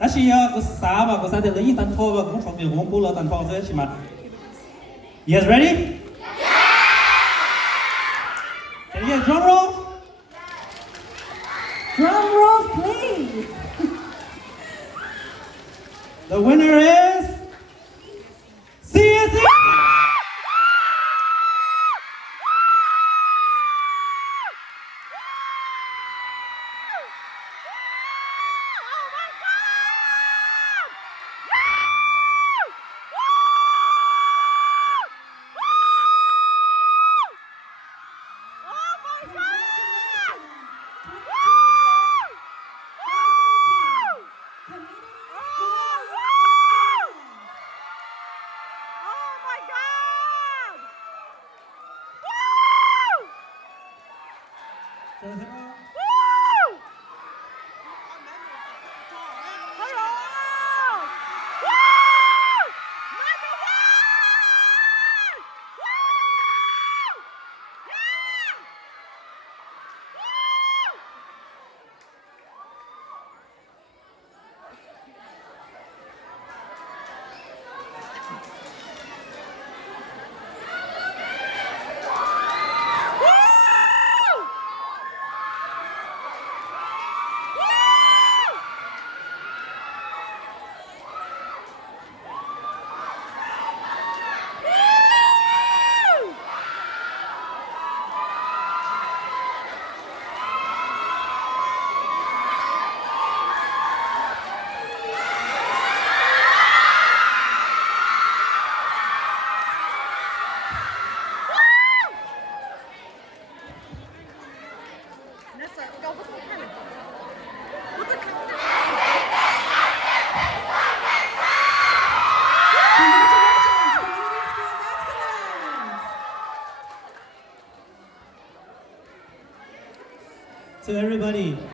但是呀，个啥嘛，个啥的人一单拖个，我说明我过了单拖这起码。You guys ready? Can you get a drum roll? Drum roll, please. The winner is CSE. Congratulations, Canadian School of Excellence. To everybody.